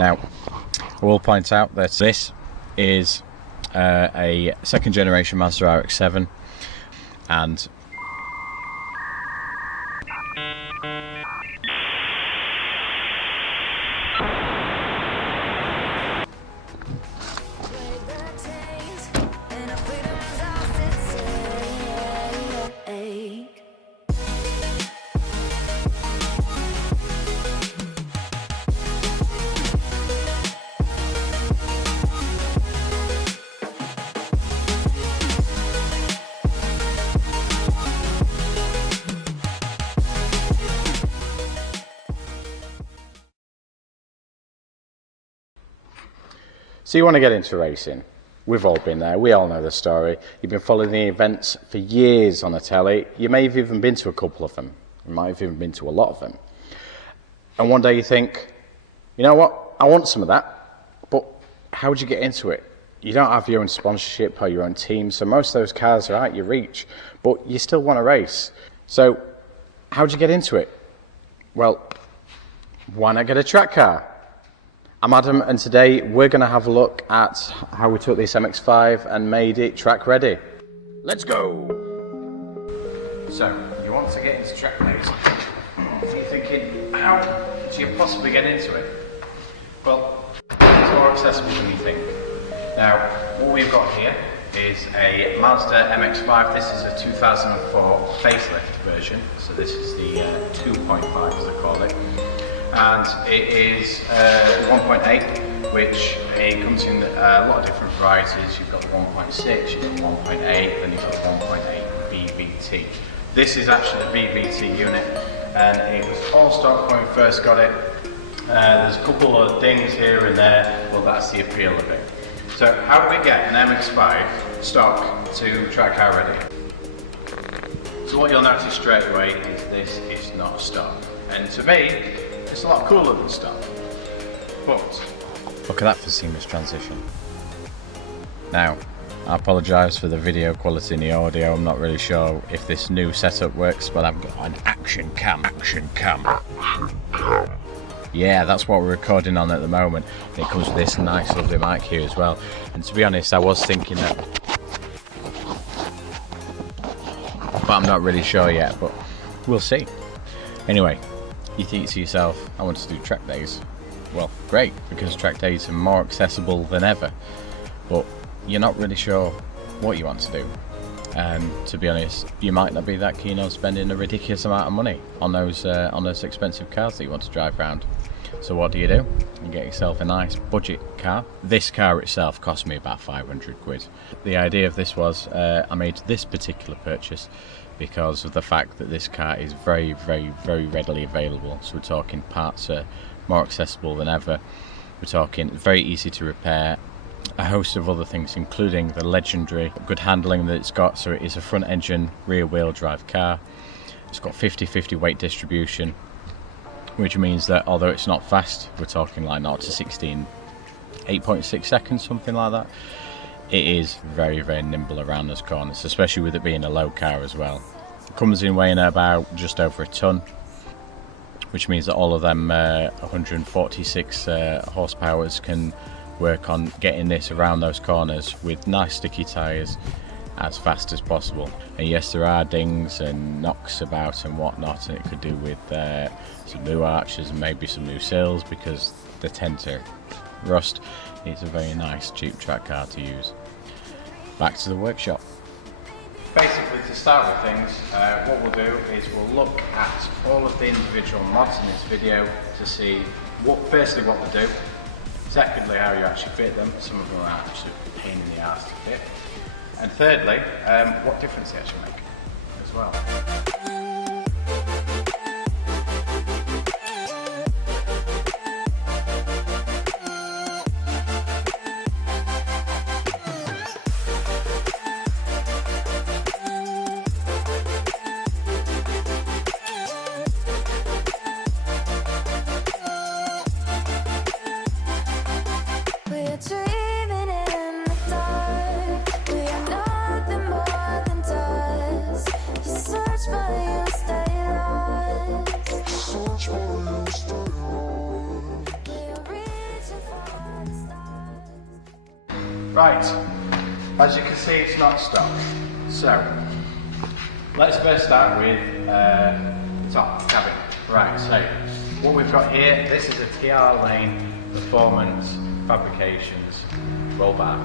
Now, I will point out that this is a second generation Mazda MX5, and so you want to get into racing. We've all been there, we all know the story. You've been following the events for years on the telly. You may have even been to a couple of them. You might have even been to a lot of them. And one day you think, you know what, I want some of that, but how would you get into it? You don't have your own sponsorship or your own team, so most of those cars are out your reach, but you still want to race. So how would you get into it? Well, why not get a track car? I'm Adam, and today we're going to have a look at how we took this MX5 and made it track ready. Let's go! So, you want to get into track days. So you're thinking, how do you possibly get into it? Well, it's more accessible than you think. Now, what we've got here is a Mazda MX5. This is a 2004 facelift version, so this is the 2.5 as they call it. And it is 1.8, which it comes in a lot of different varieties. You've got the 1.6, you've got the 1.8, then you've got the 1.8 VVT. This is actually the VVT unit, and it was all stock when we first got it. There's a couple of dings here and there, but that's the appeal of it. So how do we get an MX5 stock to track car ready? So what you'll notice straight away is this is not stock, and to me, it's a lot cooler than stock. But look at that for seamless transition. Now, I apologise for the video quality in the audio. I'm not really sure if this new setup works, but I've got an action cam. Yeah, that's what we're recording on at the moment. It comes with this nice lovely mic here as well. And to be honest, I was thinking that, but I'm not really sure yet, but we'll see. Anyway, you think to yourself, I want to do track days. Well, great, because track days are more accessible than ever, but you're not really sure what you want to do. And to be honest, you might not be that keen on spending a ridiculous amount of money on those expensive cars that you want to drive around. So what do? You get yourself a nice budget car. This car itself cost me about 500 quid. The idea of this was, I made this particular purchase because of the fact that this car is very, very, very readily available. So we're talking parts are more accessible than ever. We're talking very easy to repair. A host of other things, including the legendary good handling that it's got. So it is a front engine, rear wheel drive car. It's got 50-50 weight distribution, which means that although it's not fast, we're talking like 0 to 16, 8.6 seconds, something like that. It is very, very nimble around those corners, especially with it being a low car as well. It comes in weighing about just over a ton, which means that all of them 146 horsepowers can work on getting this around those corners with nice sticky tyres as fast as possible. And yes, there are dings and knocks about and whatnot, and it could do with some new arches and maybe some new sills because they tend to rust. It's a very nice cheap track car to use. Back to the workshop. Basically, to start with things, what we'll do is we'll look at all of the individual mods in this video to see firstly what they do, secondly how you actually fit them. Some of them are actually a pain in the arse to fit, and thirdly what difference they actually make as well. Search for Right, as you can see it's not stock. So, let's first start with the top cabin. Right, so what we've got here, this is a TR Lane Performance Fabrications roll bar.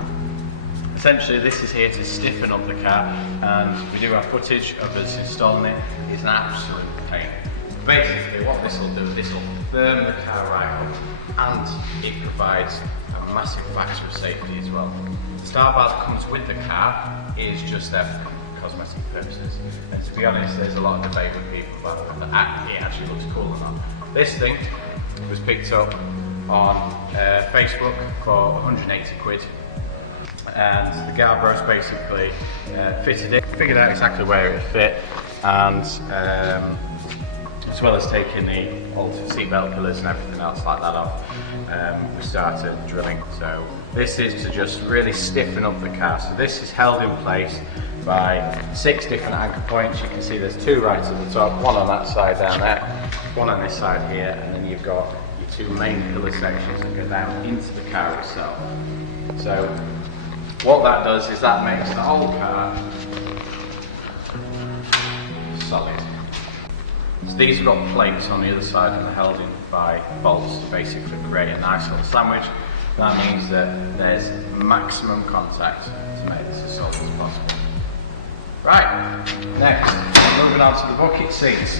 Essentially this is here to stiffen up the car, and we do have footage of us installing it. It's an absolute pain. Basically what this will do, this will firm the car right up, and it provides a massive factor of safety as well. The star bar that comes with the car is just there for cosmetic purposes, and to be honest there's a lot of debate with people about whether it actually looks cool or not. This thing was picked up on Facebook for 180 quid. And the GarBroZ basically fitted it, figured out exactly where it fit, and as well as taking the altered seatbelt pillars and everything else like that off, we started drilling. So this is to just really stiffen up the car. So this is held in place by 6 different anchor points. You can see there's 2 right at the top, 1 on that side down there, 1 on this side here, and then you've got your 2 main pillar sections that go down into the car itself. So what that does is that makes the whole car solid. So these have got plates on the other side and they're held in by bolts to basically create a nice little sandwich. That means that there's maximum contact to make this as solid as possible. Right, next, moving on to the bucket seats.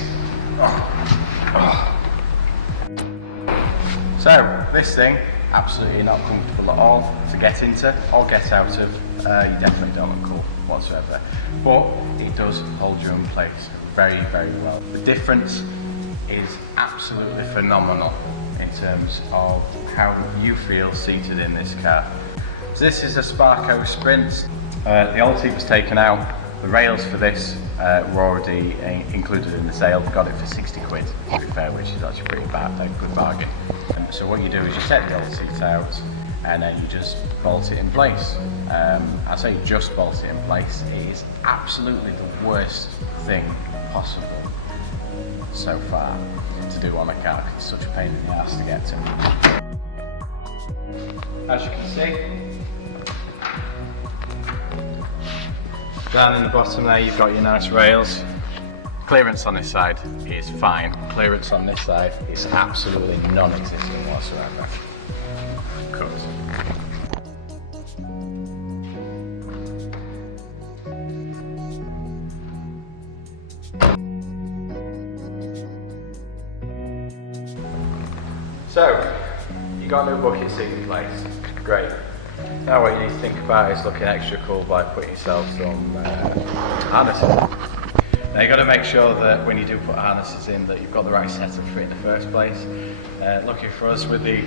So this thing, absolutely not comfortable at all to get into or get out of. You definitely don't look cool whatsoever, but it does hold you in place very, very well. The difference is absolutely phenomenal in terms of how you feel seated in this car. So this is a Sparco Sprint. The old seat was taken out. The rails for this were already included in the sale. We got it for 60 quid, to be fair, which is actually pretty bad, a good bargain. So what you do is you take the old seat out and then you just bolt it in place. I say just bolt it in place. It is absolutely the worst thing possible so far to do on a car because it's such a pain in the ass to get to. As you can see, down in the bottom there you've got your nice rails. Clearance on this side is fine. Clearance on this side is absolutely non-existent whatsoever. Cut. So, you got a new bucket seat in place. Great. Now what you need to think about is looking extra cool by putting yourself some harnesses. Now you've got to make sure that when you do put harnesses in that you've got the right setup for it in the first place. Lucky for us with the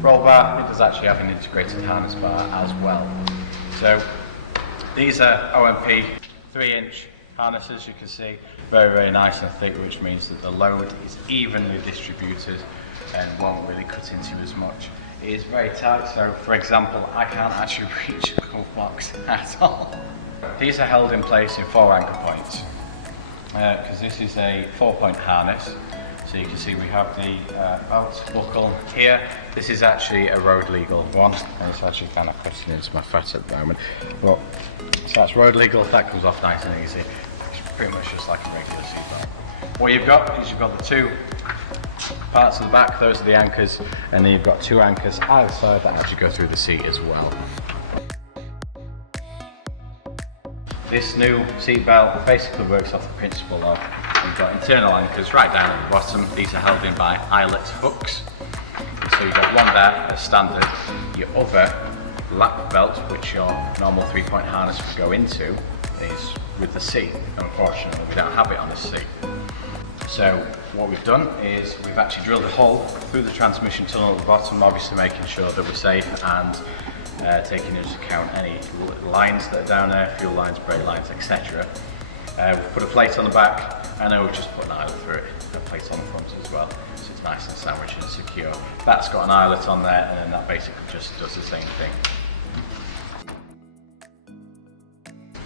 roll bar, it does actually have an integrated harness bar as well. So these are OMP 3-inch harnesses, you can see, very, very nice and thick, which means that the load is evenly distributed and won't really cut into as much. It is very tight, so for example, I can't actually reach the glove box at all. These are held in place in 4 anchor points. Because this is a 4-point harness, so you can see we have the belt buckle here. This is actually a road legal one, and it's actually kind of pressing into my fat at the moment. But so that's road legal. That comes off nice and easy. It's pretty much just like a regular seatbelt. What you've got is you've got the 2 parts of the back. Those are the anchors, and then you've got 2 anchors either side that actually go through the seat as well. This new seat belt basically works off the principle of you've got internal anchors right down at the bottom. These are held in by eyelet hooks. So you've got one there as standard. Your other lap belt, which your normal 3-point harness would go into, is with the seat. Unfortunately, we don't have it on the seat. So what we've done is we've actually drilled a hole through the transmission tunnel at the bottom, obviously making sure that we're safe and taking into account any lines that are down there, fuel lines, brake lines, etc. We've put a plate on the back, and then we've just put an eyelet through it, a plate on the front as well, so it's nice and sandwiched and secure. That's got an eyelet on there, and then that basically just does the same thing.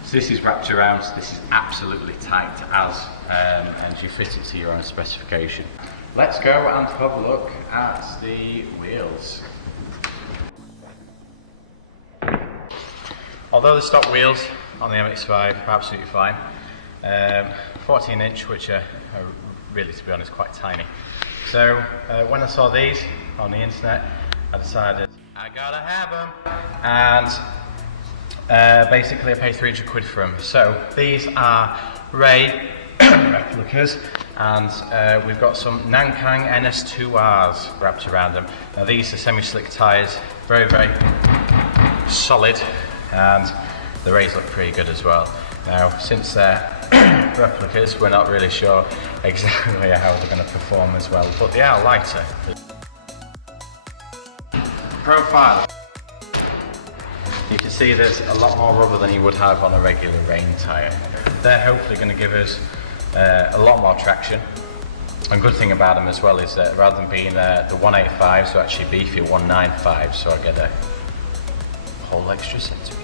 So this is wrapped around, so this is absolutely tight as, and you fit it to your own specification. Let's go and have a look at the wheels. although the stock wheels on the MX5 are absolutely fine, 14 inch, which are really, to be honest, quite tiny. So when I saw these on the internet, I decided I gotta have them, and basically I paid 300 quid for them. So these are Ray replicas, and we've got some Nankang NS2Rs wrapped around them. Now these are semi-slick tyres, very, very solid, and the Rays look pretty good as well. Now, since they're replicas, we're not really sure exactly how they're going to perform as well, but they are lighter. Profile. You can see there's a lot more rubber than you would have on a regular rain tyre. They're hopefully going to give us a lot more traction. And good thing about them as well is that rather than being the 185s, they're actually beefy 195, so I get a whole extra centimetre.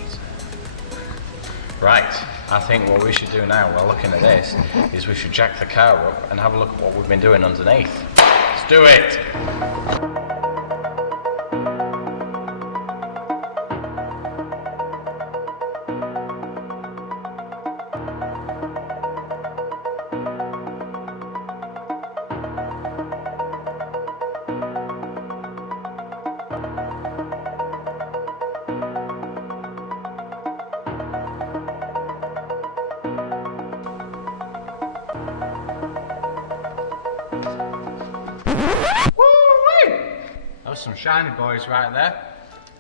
Right, I think what we should do now while looking at this is we should jack the car up and have a look at what we've been doing underneath. Let's do it! Those some shiny boys right there.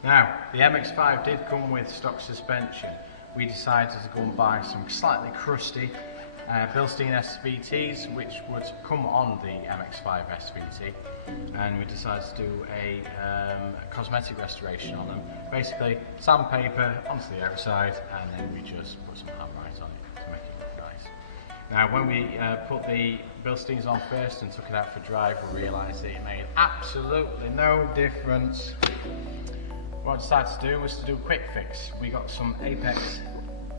Now, the MX5 did come with stock suspension. We decided to go and buy some slightly crusty Bilstein SVTs, which would come on the MX5 SVT, and we decided to do a cosmetic restoration on them. Basically, sandpaper onto the outside, and then we just put some handbrite on it to make it look nice. Now, when we put the Bilsteins on first and took it out for drive, we realised that it made absolutely no difference. What I decided to do was to do a quick fix. We got some Apex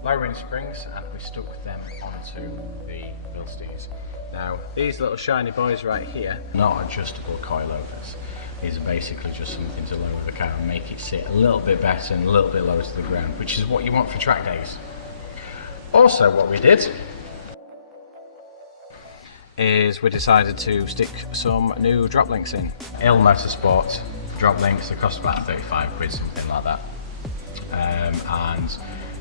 lowering springs and we stuck them onto the Bilsteins. Now, these little shiny boys right here, not adjustable coilovers. These are basically just something to lower the car and make it sit a little bit better and a little bit lower to the ground, which is what you want for track days. Also, what we did is we decided to stick some new drop links in. Il Motorsport drop links, they cost about 35 quid, something like that. And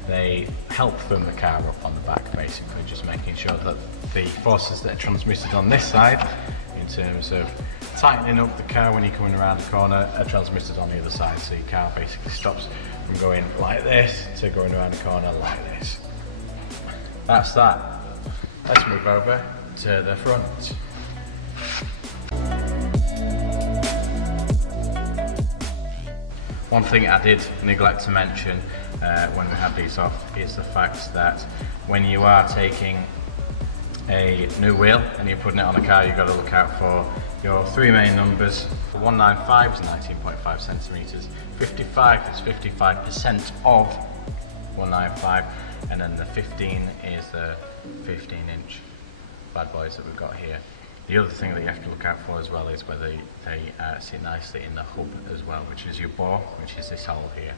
they help firm the car up on the back, basically, just making sure that the forces that are transmitted on this side, in terms of tightening up the car when you're coming around the corner, are transmitted on the other side, so your car basically stops from going like this to going around the corner like this. That's that. Let's move over to the front. One thing I did neglect to mention when we had these off is the fact that when you are taking a new wheel and you're putting it on a car, you've got to look out for your three main numbers. 195 is 19.5 centimetres, 55 is 55% of 195, and then the 15 is the 15-inch bad boys that we've got here. The other thing that you have to look out for as well is whether they sit nicely in the hub as well, which is your bore, which is this hole here.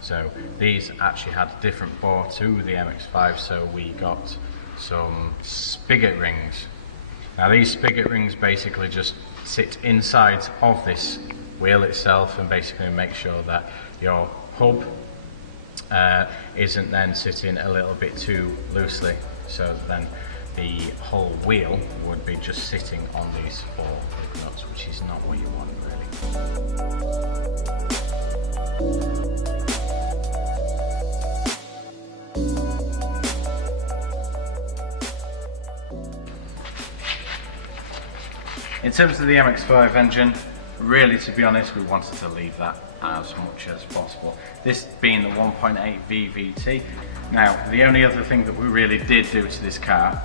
So these actually had a different bore to the MX5, so we got some spigot rings. Now these spigot rings basically just sit inside of this wheel itself and basically make sure that your hub isn't then sitting a little bit too loosely, so then the whole wheel would be just sitting on these four lug nuts, which is not what you want really. In terms of the MX5 engine, really, to be honest, we wanted to leave that as much as possible. This being the 1.8 VVT. Now, the only other thing that we really did do to this car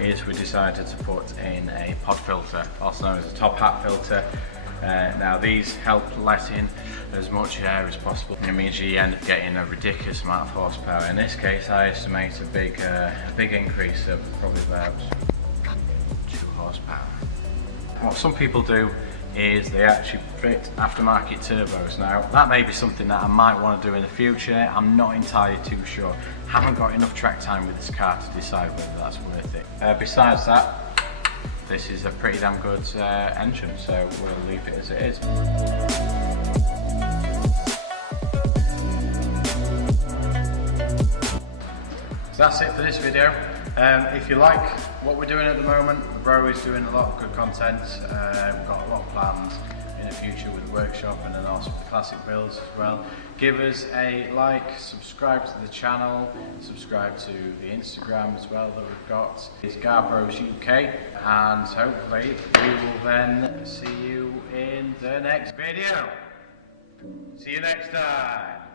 is we decided to put in a pod filter, also known as a top hat filter. Now these help let in as much air as possible. It means you end up getting a ridiculous amount of horsepower. In this case, I estimate a big increase of probably about 2 horsepower. What some people do is they actually fit aftermarket turbos. Now that may be something that I might want to do in the future. I'm not entirely too sure. Haven't got enough track time with this car to decide whether that's worth it. Besides that, this is a pretty damn good engine, so we'll leave it as it is. So that's it for this video. If you like what we're doing at the moment, Bro is doing a lot of good content. We've got a lot of plans in the future with the workshop and then also with the classic builds as well. Give us a like, subscribe to the channel, subscribe to the Instagram as well that we've got. It's GarBroZ UK, and hopefully we will then see you in the next video. See you next time.